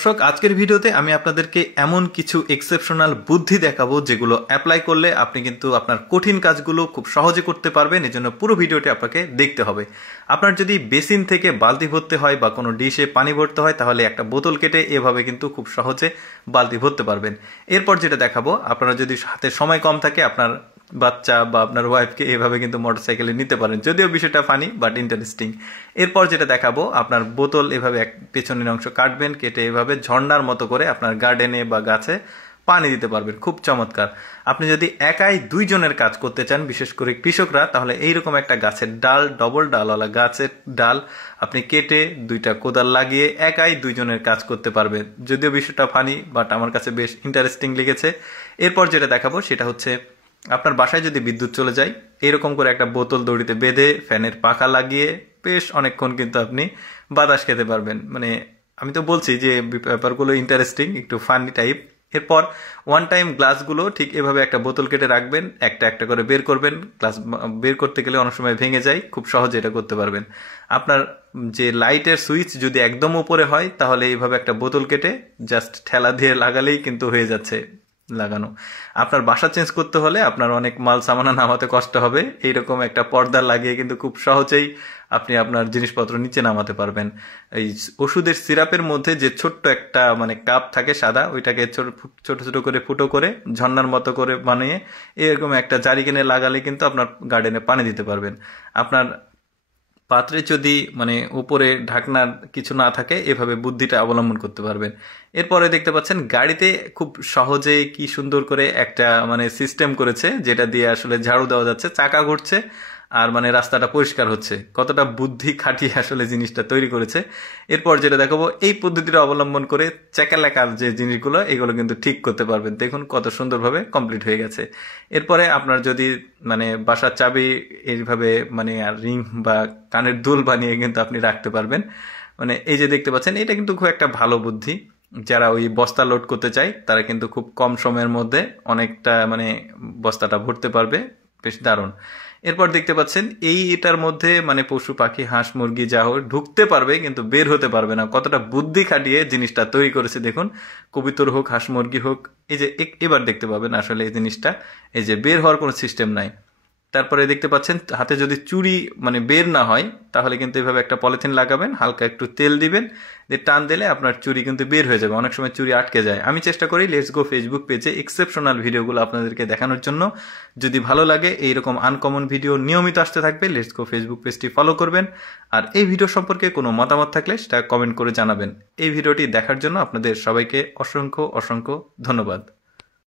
দর্শক, আজকের ভিডিওতে আমি আপনাদেরকে এমন কিছু এক্সেপশনাল বুদ্ধি দেখাবো যেগুলো অ্যাপ্লাই করলে আপনি কিন্তু আপনার কঠিন কাজগুলো খুব সহজে করতে পারবেন। এজন্য পুরো ভিডিওটি আপনাকে দেখতে হবে। আপনার যদি বেসিন থেকে বালতি ভরতে হয় বা কোনো ডিশে পানি ভরতে হয়, তাহলে একটা বোতল কেটে এভাবে কিন্তু খুব সহজে বালতি ভরতে পারবেন। এরপর যেটা দেখাবো, আপনারা যদি হাতে সময় কম থাকে, আপনার বাচ্চা বা আপনার ওয়াইফকে এভাবে কিন্তু মোটরসাইকেলে নিতে পারেন। যদিও বিষয়টা ফানি বাট ইন্টারেস্টিং। এরপর যেটা দেখাবো, আপনার বোতল এভাবে এক পেছনের অংশ কাটবেন, কেটে এভাবে ঝর্ণার মতো করে আপনার গার্ডেনে বা গাছে পানি দিতে পারবেন। খুব চমৎকার। আপনি যদি একাই দুইজনের কাজ করতে চান, বিশেষ করে কৃষকরা, তাহলে এইরকম একটা গাছের ডাল, ডবল ডালওয়ালা গাছের ডাল আপনি কেটে দুইটা কোদাল লাগিয়ে একাই দুইজনের কাজ করতে পারবেন। যদিও বিষয়টা ফানি বাট আমার কাছে বেশ ইন্টারেস্টিং লেগেছে। এরপর যেটা দেখাবো সেটা হচ্ছে, আপনার বাসায় যদি বিদ্যুৎ চলে যায়, এরকম করে একটা বোতল দড়িতে বেঁধে ফ্যানের পাখা লাগিয়ে বেশ অনেকক্ষণ কিন্তু আপনি বাতাস খেতে পারবেন। মানে আমি তো বলছি যে ব্যাপারগুলো ইন্টারেস্টিং, একটু ফানি টাইপ। এরপর ওয়ান টাইম গ্লাসগুলো ঠিক এভাবে একটা বোতল কেটে রাখবেন, একটা একটা করে বের করবেন। গ্লাস বের করতে গেলে অনেক সময় ভেঙে যায়, খুব সহজে এটা করতে পারবেন। আপনার যে লাইটের সুইচ যদি একদম উপরে হয়, তাহলে এইভাবে একটা বোতল কেটে জাস্ট ঠেলা দিয়ে লাগালেই কিন্তু হয়ে যাচ্ছে লাগানো। আপনার বাসা চেঞ্জ করতে হলে আপনার অনেক মাল সামানা নামাতে কষ্ট হবে, এইরকম একটা পর্দা লাগিয়ে কিন্তু খুব সহজেই আপনি আপনার জিনিসপত্র নিচে নামাতে পারবেন। এই ওষুধের সিরাপের মধ্যে যে ছোট্ট একটা কাপ থাকে সাদা, ওইটাকে ছোট ছোট করে ফুটো করে ঝর্ণার মতো করে বানিয়ে এরকম একটা জারিকেনে লাগালে কিন্তু আপনার গার্ডেনে পানি দিতে পারবেন। আপনার পাত্রে যদি উপরে ঢাকনার কিছু না থাকে, এভাবে বুদ্ধিটা অবলম্বন করতে পারবেন। এরপরে দেখতে পাচ্ছেন গাড়িতে খুব সহজে কি সুন্দর করে একটা সিস্টেম করেছে, যেটা দিয়ে আসলে ঝাড়ু দেওয়া যাচ্ছে, চাকা ঘুরছে আর রাস্তাটা পরিষ্কার হচ্ছে। কতটা বুদ্ধি খাটিয়ে আসলে জিনিসটা তৈরি করেছে। এরপর যেটা দেখাবো, এই পদ্ধতিটা অবলম্বন করে চাকালাকার যে জিনিসগুলো, এগুলো কিন্তু ঠিক করতে পারবেন। দেখুন কত সুন্দরভাবে কমপ্লিট হয়ে গেছে। এরপরে আপনার যদি বাসার চাবি এইভাবে আর রিং বা কানের দুল বানিয়ে কিন্তু আপনি রাখতে পারবেন। এই যে দেখতে পাচ্ছেন, এটা কিন্তু খুব একটা ভালো বুদ্ধি। যারা ওই বস্তা লোড করতে চায়, তারা কিন্তু খুব কম সময়ের মধ্যে অনেকটা বস্তাটা ভরতে পারবে। বেশ দারুণ। এরপর দেখতে পাচ্ছেন এটার মধ্যে পশু পাখি, হাঁস মুরগি যা হোক ঢুকতে পারবে, কিন্তু বের হতে পারবে না। কতটা বুদ্ধি খাটিয়ে জিনিসটা তৈরি করেছে দেখুন। কবুতর হোক, হাঁস মুরগি হোক, এই যে এবার দেখতে পাবেন আসলে এই জিনিসটা, এই যে বের হওয়ার কোনো সিস্টেম নাই। তারপরে দেখতে পাচ্ছেন হাতে যদি চুরি বের না হয়, তাহলে কিন্তু এভাবে একটা পলিথিন লাগাবেন, হালকা একটু তেল দিবেন, দিয়ে টান দিলে আপনার চুরি কিন্তু বের হয়ে যাবে। অনেক সময় চুরি আটকে যায়। আমি চেষ্টা করি লেটস গো ফেসবুক পেজে এক্সেপশনাল ভিডিওগুলো আপনাদেরকে দেখানোর জন্য। যদি ভালো লাগে, এইরকম আনকমন ভিডিও নিয়মিত আসতে থাকবে, লেটস গো ফেসবুক পেজটি ফলো করবেন। আর এই ভিডিও সম্পর্কে কোনো মতামত থাকলে সেটা কমেন্ট করে জানাবেন। এই ভিডিওটি দেখার জন্য আপনাদের সবাইকে অসংখ্য অসংখ্য ধন্যবাদ।